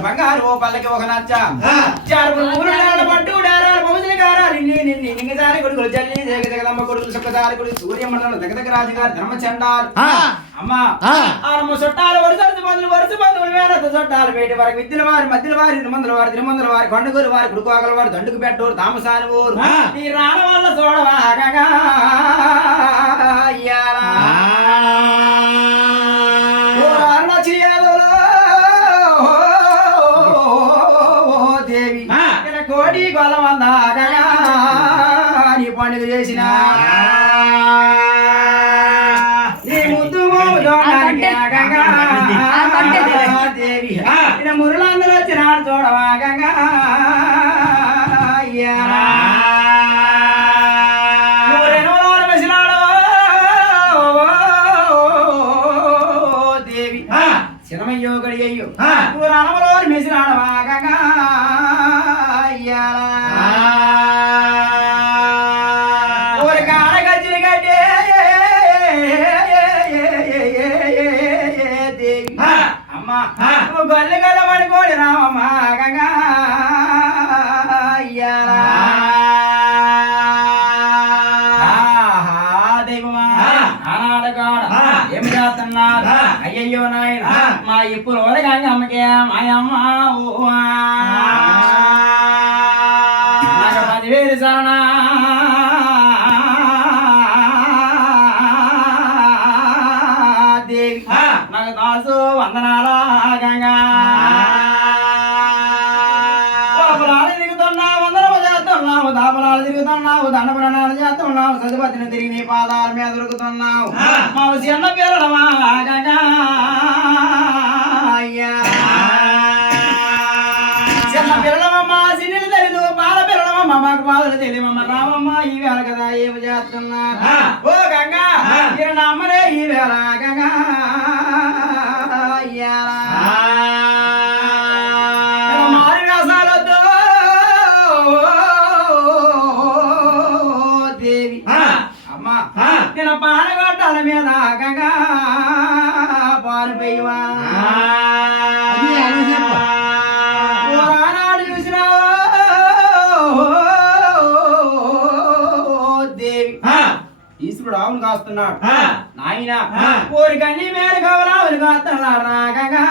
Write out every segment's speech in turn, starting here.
బంగారు ఓ పల్లకి ఒక నచ్చ నింగసారి కొడుకులు జల్లి జగదమ్మ కొడుకులు సుఖసారి కొడుకు సూర్యమండలం దగ్గర రాజుగారు ధర్మచండాలు అమ్మా ఆరమ్మ చుట్టాలు వరుస బంధువులు వేరత చుట్టాలు వేటి వారికి విద్యుల వారి మధ్యల వారి తిరుమందుల వారి తిరుమందుల వారి కొండగూరు వారి కుడుకోగల వారి దండుకు పెట్టూరు తామసాని ఊరు ఈ రాన వల్ల చూడవాగగా దేవి కోటి గొలవందాగగా నీ పండుగ చేసిన దేవి మురళందరూ వచ్చినాడు చూడవాగంగా దేవి శరమయ్యో గడియయ్యో అనమలో మెసినాడు వాగంగా గొల్లె గలమని కోడి రామమ్మ గంగా దైవమా ఆనాడగాడ ఏమి చేస్తున్నారు అయ్యయ్యో నాయన మా ఇప్పుడు గంగమ్మకే మాయమ్మ నాకు 10,000 శరణ దేవి నాకు దాసు వందనాల గంగా తిరుగుతున్నావు దాపనాలు తిరుగుతున్నావు దండపురాణాలు చేస్తున్నావు సతిపతిని తిరిగి నీ పాదాల మీద దొరుకుతున్నావు మా చిన్న పిల్లలమా గంగా చిన్న పిల్లలమమ్మ సిన్నీలు తెలీదు పాల పిల్లలమమ్మ మాకు పాదలు తెలియమమ్మ రామమ్మ ఈ వేళ కదా ఏమి చేస్తున్నా ఓ గంగా నా అమ్మనే ఈ వేళ గంగా మారి వేసాలతో దేవి అమ్మా నేను పానగొట్టాల మీద గంగా పారిపోయివా నాడు చూసినావో దేవి ఈశ్వరుడు ఆవును కాస్తున్నాడు నాయన ఊరికన్నీ మేలు కావాలు కాస్తున్నాడు రాగంగా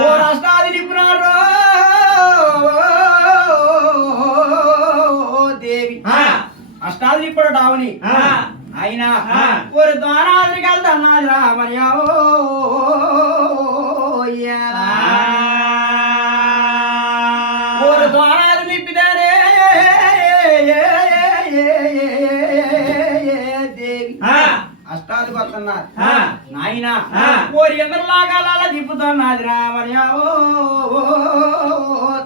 ఓ రాష్ట్రాది నిప్పునాడు దేవి అష్టాది నిప్పుడు ఆవుని అయినా ఊరి ద్వారాదికి వెళ్తున్నాడు రామయ్యావో ఊరి ద్వారాది నిప్పిదారే దేవి అష్టాది కొడుతున్నారు నాయన ఓరి ఎందరిలాగా దిప్పుతున్నది రామయ్యావో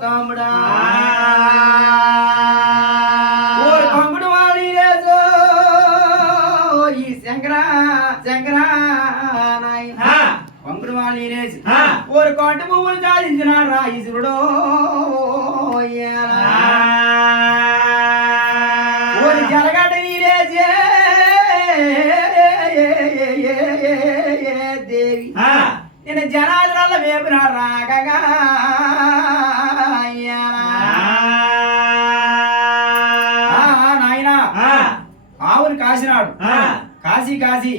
తమ్ముడా ఓరి తమ్ముడు వాడి ఈ శంకరా నాయన పంకుడు వాడి రేసి ఓరి కోట పువ్వులు సాధించినాడు రా ఈశ్వరుడు ఓరి జలగడ్డ నీరేసి దేవి నేను జనాదరాల వేపున రాగగా నాయన ఆవుని కాసినాడు కాసి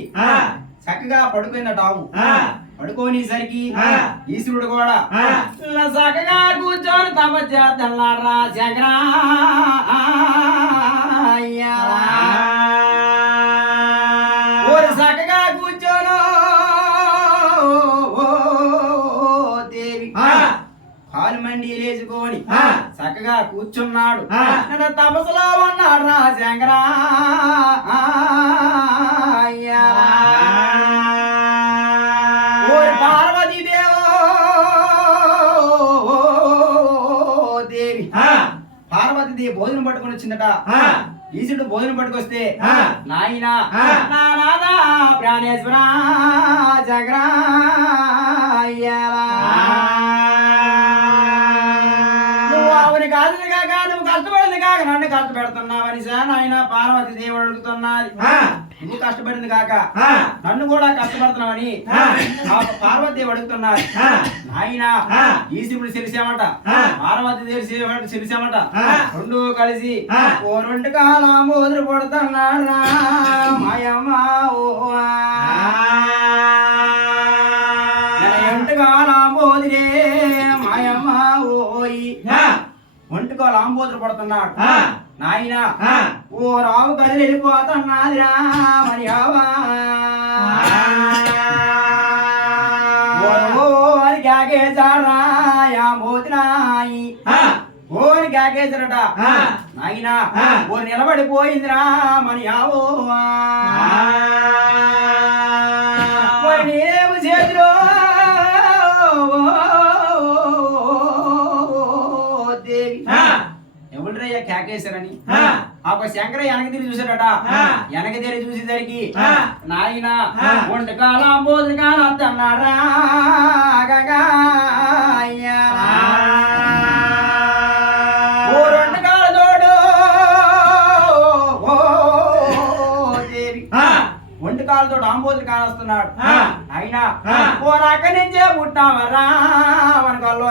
చక్కగా పడుకున్నట్టు ఆవు పడుకోనేసరికి ఈశ్వరుడు కూడా చక్కగా కూర్చొని తపస్సేస్తున్నాడు రా శంకరా చక్కగా కూర్చోను దేవి కాలు మండి లేచుకొని చక్కగా కూర్చున్నాడు తపస్సులో ఉన్నాడు రా శంకరా పార్వతీదేవో దేవి పార్వతీదేవి భోజనం పట్టుకొని వచ్చిందట ఈశుడు భోజనం పట్టుకొస్తే నాయన నా రాధా ప్రాణేశ్వర జగరా నువ్వు ఆవుని కాదని కాక నువ్వు కష్టపడింది కాక నన్ను కష్టపెడుతున్నావని నాయన పార్వతి దేవుడు అడుగుతున్నది. నువ్వు కష్టపడింది కాక నన్ను కూడా కష్టపడుతున్నావని పార్వతి దేవుడు అడుగుతున్నది. నాయన ఈ శివుడు తెలిసామట, పార్వతి తెలిసామట, రెండు కలిసి ఓ రెండు కాలం వదిలి పడుతున్నారా మాయమ్మ ఓ లాంబోదిరే మాయమ్మ ఓయి ఒంటికో లాంబోదులు పడుతున్నాడు. నాయన ఓ రావు కదిలి వెళ్ళిపోతున్నాదిరా మరి ఓరి కాకేశారా మోతినాయి ఓరి కాకేశారట. నాయన ఓ నిలబడిపోయిందిరా మరి నేనేమి చేతిలో దేవి ఎవడరయ్యా కేకేశారని ఆ శంకరయ్య వెనక తిరిగి చూశాడట. వెనక తిరిగి చూసేసరికి నాయన ఒంటకాల భోజనకాల అన్నారా ఓ రెండుకాల తోడు ఓ దేవి ఒంటికాలతో ఆంబోతులు కానొస్తున్నాడు. అయినా ఓ అక్కడి నుంచే పుట్టామరా మనకల్లో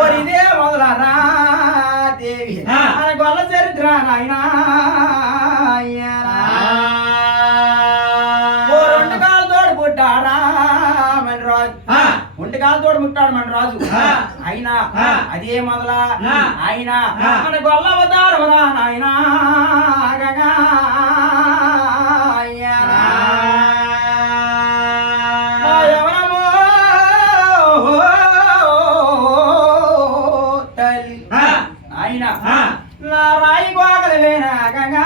ఓరిదే మొదలరా దేవి మన గొల్ల చరిత్ర నాయనా ఓ రెండు కాలతోడు పుట్టారా మన రాజు, ఒంటికాలతోడు ముట్టాడు మన రాజు. అయినా అదే మొదల ఆయన మన గొల్ల అవతారమరా నాయనా ఎవరమో తల్లి ఆయన నా రాయి గోగలవేనా గంగా